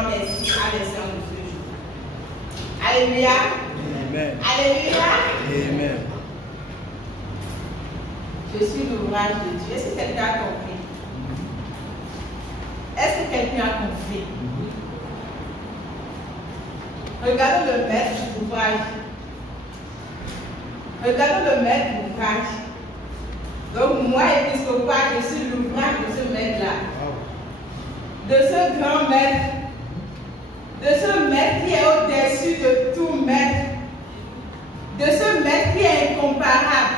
vraiment merci à l'instant de ce jour. Alléluia. Amen. Alléluia. Amen. Je suis l'ouvrage de Dieu. Est-ce que quelqu'un a compris? Est-ce que quelqu'un a compris? Regardons le maître d'ouvrage. Regardons le maître d'ouvrage. Donc moi, épiscopal, je suis l'ouvrage de ce maître-là. De ce grand maître. De ce maître qui est au-dessus de tout maître. De ce maître qui est incomparable.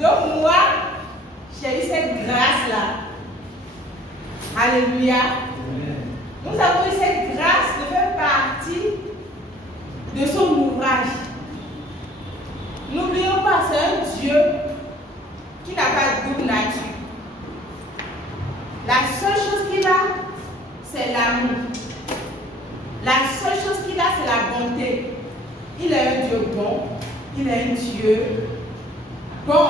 Donc moi, j'ai eu cette grâce-là. Alléluia. Nous avons eu cette grâce de faire partie de son ouvrage. N'oublions pas, c'est un Dieu qui n'a pas de double nature. La seule chose qu'il a, c'est l'amour. La seule chose qu'il a, c'est la bonté. Il est un Dieu bon. Il est un Dieu bon.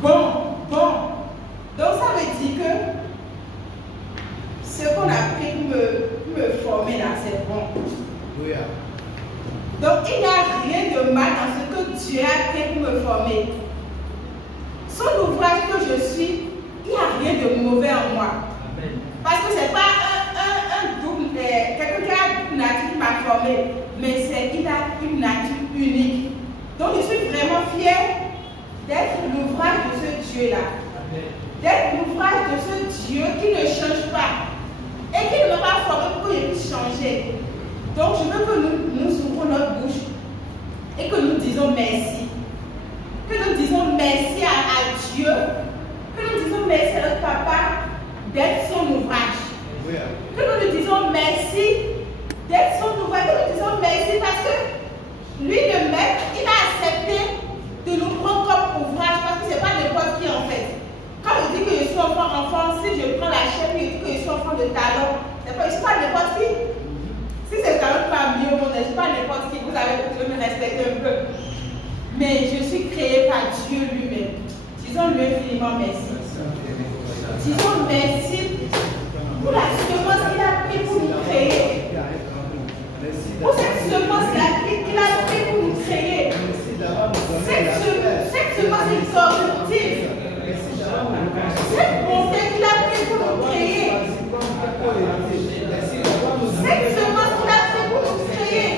Bon, bon. Donc ça veut dire que ce qu'on a pris pour me former là, c'est bon. Oui. Donc il n'y a rien de mal dans ce que Dieu a fait pour me former. Son ouvrage que je suis, il n'y a rien de mauvais en moi. Amen. Parce que ce n'est pas un double, quelqu'un qui a une nature qui m'a formé, mais il a une nature unique. Donc je suis vraiment fière d'être l'ouvrage de ce Dieu-là. D'être l'ouvrage de ce Dieu qui ne change pas. Et qui ne m'a pas formé pour que je puisse changer. Donc je veux que nous ouvrons notre bouche et que nous disons merci. Que nous disons merci à Dieu. Que nous disons merci à notre papa d'être son ouvrage. Que nous lui disons merci d'être son ouvrage. Que nous disons merci parce que lui, le maître, il a accepté de nous prendre comme ouvrage parce que ce n'est pas n'importe qui en fait. Quand je dis que je suis enfant, si je prends la chaîne et je dis que je suis enfant de talent, je ne suis pas n'importe qui. Si c'est le talent parmi au monde, je ne suis pas n'importe qui. Vous avez pu me respecter un peu. Mais je suis créée par Dieu lui-même. Disons-lui infiniment merci. Disons merci pour la semence qu'il a pris pour nous créer. Pour cette semence qu'il a pris pour nous créer. Cette semence est corruptive. Cette bonté qu'il a pris pour nous créer. Cette semence qu'il a pris pour nous créer.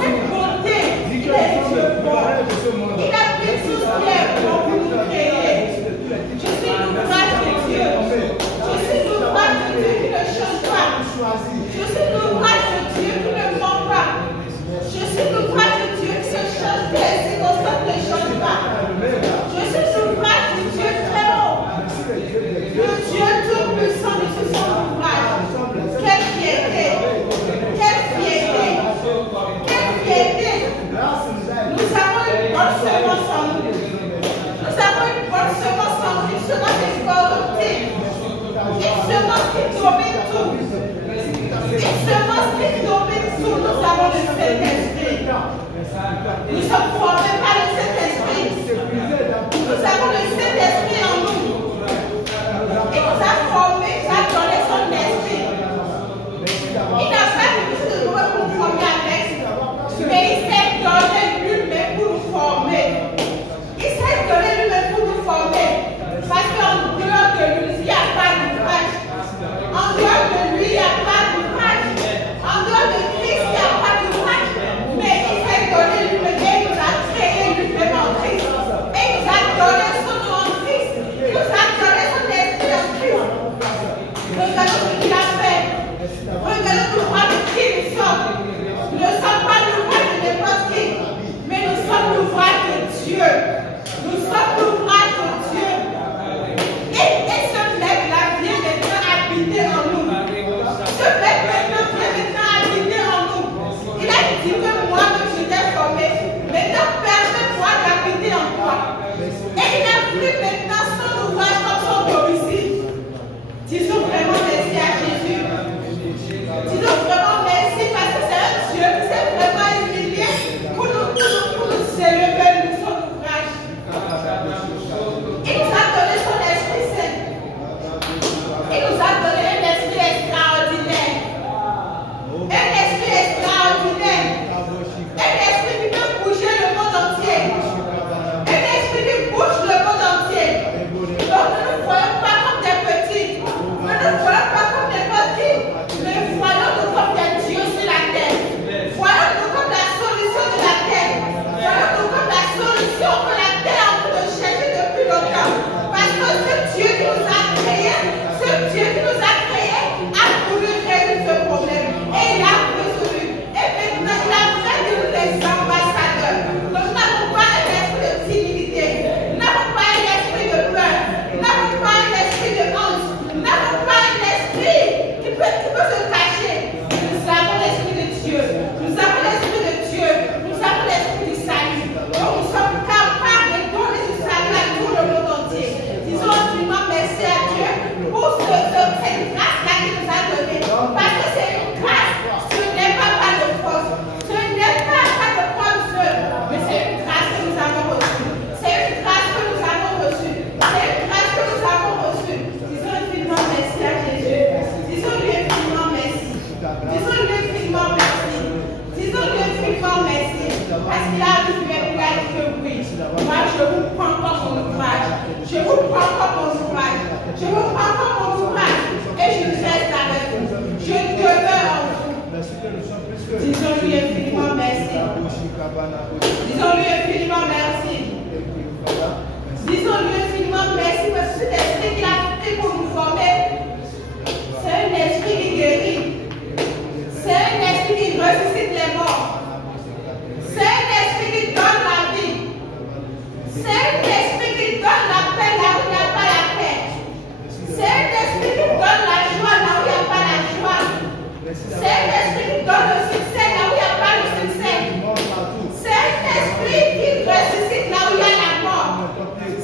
Cette bonté, il est Dieu bon. Il a pris tout ce qui est bon pour nous créer. Je suis l'ouvrage de Dieu. Je suis l'ouvrage de Dieu qui ne change pas. Je suis l'ouvrage de Dieu qui ne ment pas. Je suis l'ouvrage de Dieu qui ne change pas. Les circonstances ne changent pas. Je suis l'ouvrage de Dieu très haut. Le Dieu tout-puissant de ce son ouvrage. Quelle fierté! Quelle fierté! Quelle fierté! Nous avons une bonne semence en nous. Nous avons une bonne semence en nous. Une semence incorruptible. Une semence qui domine tout. Une semence qui domine tout. Nous avons le Saint-Esprit. Nous sommes formés par le Saint-Esprit. Nous avons le Saint-Esprit en nous. Il nous a formés, il a donné son esprit. Il n'a pas dit de nous pour former avec, mais il s'est donné lui-même pour nous former. Il s'est donné lui-même pour nous former. Parce qu'en dehors de lui, il n'y a pas d'ouvrage. En dehors de lui, il n'y a pas d'ouvrage. En dehors de Christ, il n'y a pas d'ouvrage. Mais il s'est donné lui-même et il nous a créé lui-même en Christ. Et il nous a donné son nom en Christ. Il nous a donné son esprit en Christ. Regardons ce qu'il a fait. Regardons tout Disons-lui infiniment merci. Disons-lui infiniment merci. Disons-lui infiniment merci parce que cet esprit qu'il a fait pour nous former, c'est un esprit qui guérit. C'est un esprit qui ressuscite les morts. C'est un esprit qui donne la vie. C'est un esprit qui donne la paix là où il n'y a pas la paix. C'est un esprit qui donne la joie là où il n'y a pas la joie. C'est un esprit qui donne le succès là où il n'y a pas le succès. C'est un esprit qui ressuscite là où il y a la mort.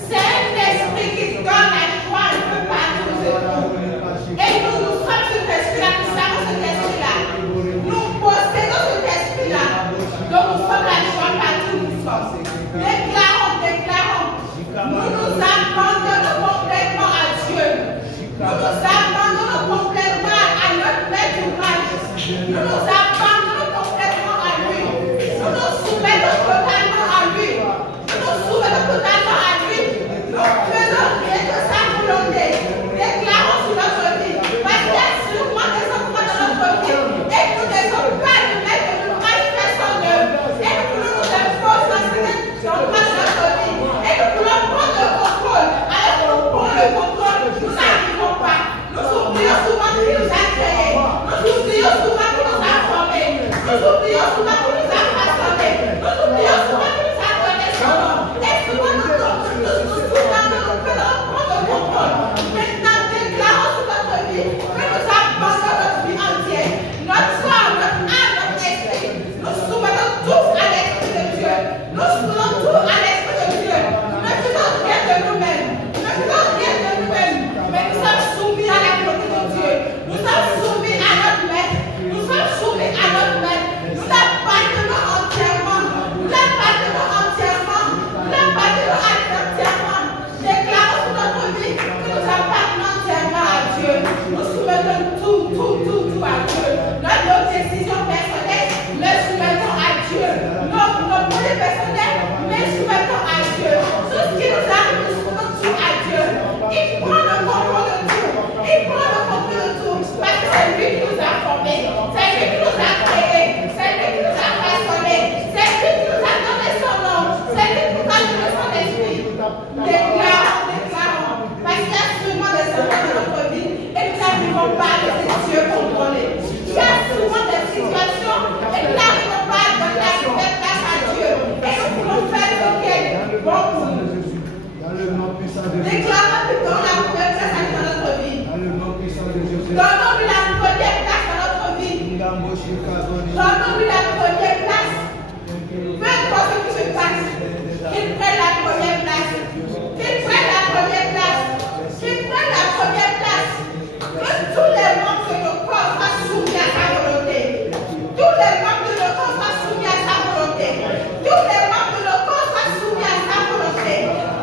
C'est un esprit qui donne la joie un peu partout. Et nous sommes cet esprit-là, nous savons cet esprit-là. Nous possédons cet esprit-là. Donc nous sommes la joie partout où nous sommes. Déclarons. Nous nous abandonnons complètement à Dieu. Nous nous abandonnons complètement à notre maître d'ouvrage. Nous nous abandonnons complètement à lui. Nous nous soumettons totalement à lui. Nous nous soumettons totalement à lui. Nous faisons rien que sa volonté. Déclarons sur notre vie. Parce qu'il y a sûrement des enfants dans notre vie. Et nous ne sommes pas le maître d'ouvrage fait son œuvre. Et nous voulons nous imposer dans cette empreinte de notre vie. Et nous voulons prendre le contrôle. Alors que nous prenons le contrôle, nous n'arrivons pas. Nous oublions souvent qui nous a créés. Nous oublions souvent qui nous a formés. Nous oublions souvent qui nous a façonnés. Nous oublions souvent qui nous a donné son nom. Et souvent nous faisons prendre le contrôle. Maintenant, déclarons sur notre vie que nous abandonnons notre vie entière. Notre corps, notre âme, notre esprit. Nous soumettons tous à l'esprit de Dieu. Nous soumettons tout à l'esprit de Dieu. Nous ne faisons rien de nous-mêmes. Nous ne faisons rien de nous-mêmes. Mais nous sommes soumis à la volonté de Dieu. Nous sommes soumis à notre maître. Nous sommes soumis à notre maître. Nous l'appartenons entièrement. Nous l'appartenons entièrement. Nous l'appartenons entièrement. Déclarons sur notre vie que nous appartenons entièrement à Dieu. Nous soumettons tout à Dieu. Nos décisions personnelles, les soumettons à Dieu. Nos projets personnels, les soumettons à Dieu. Tout ce qui nous arrive, nous soumettons tout à Dieu. Il prend le contrôle de tout. Il prend le contrôle de tout. Parce que c'est lui qui nous a formés. C'est lui qui nous a créés. C'est lui qui nous a façonnés. C'est lui qui nous a donné son nom. C'est lui qui nous a donné son esprit. Déclarons. Parce qu'il y a souvent des enfants dans notre vie et nous n'arrivons pas à laisser Dieu contrôler. Il y a souvent des situations et nous n'arrivons pas à donner la place à Dieu. Et nous pouvons faire ce qui est bon pour nous. Déclarons que dans la première place à Dieu dans notre vie. Donnons-lui la première place dans notre vie. Donnons-lui la première place. Peu importe ce qui se passe, qu'il prenne la première place. Qu'il prenne la première place. Qu'il prenne la première place. Que tous les membres de nos corps soient soumis à sa volonté. Tous les membres de nos corps soient soumis à sa volonté. Tous les membres de nos corps soient soumis à sa volonté.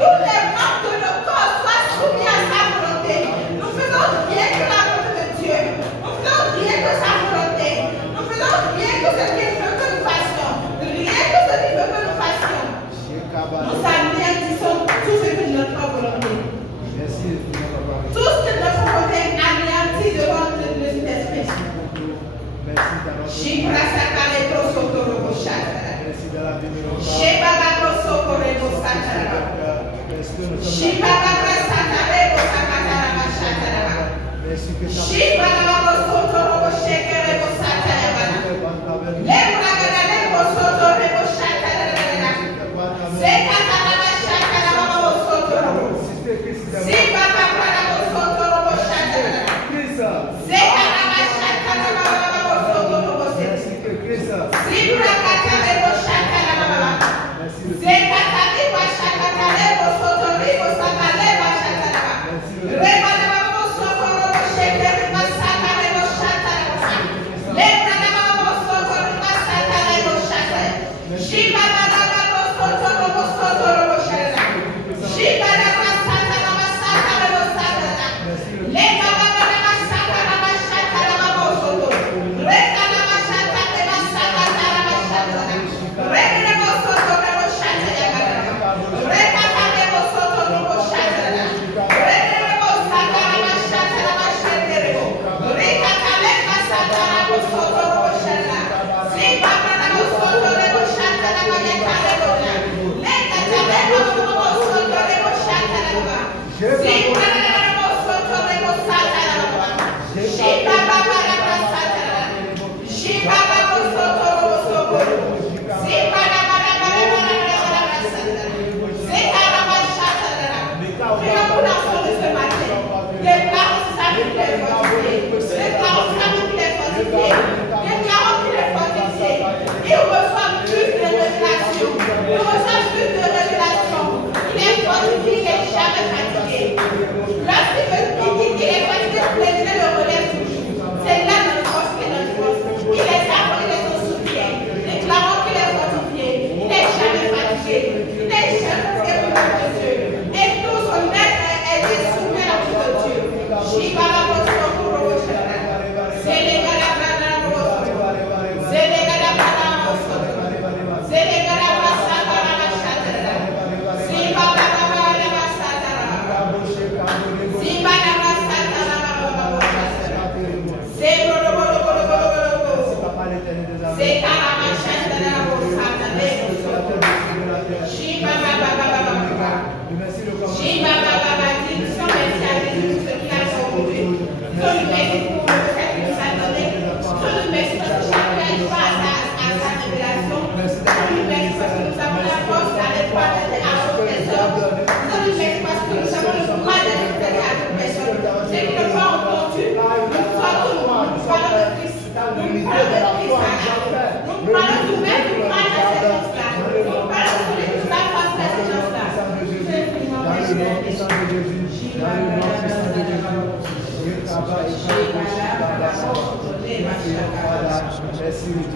Tous les membres de nos corps soient soumis à sa volonté. Nous faisons rien que la volonté de Dieu. Nous faisons rien que sa volonté. Nous faisons rien que ce qu'il veut que nous fassions. Rien que ce qu'il veut que nous fassions. Nous anéantissons tout ce que notre volonté. Tout ce que notre volonté anéantit devant le Saint-Esprit.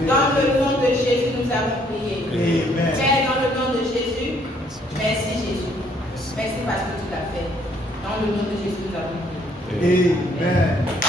Dans le nom de Jésus, nous avons prié. Amen. Père, dans le nom de Jésus, merci Jésus. Merci parce que tu l'as fait. Dans le nom de Jésus, nous avons prié. Amen.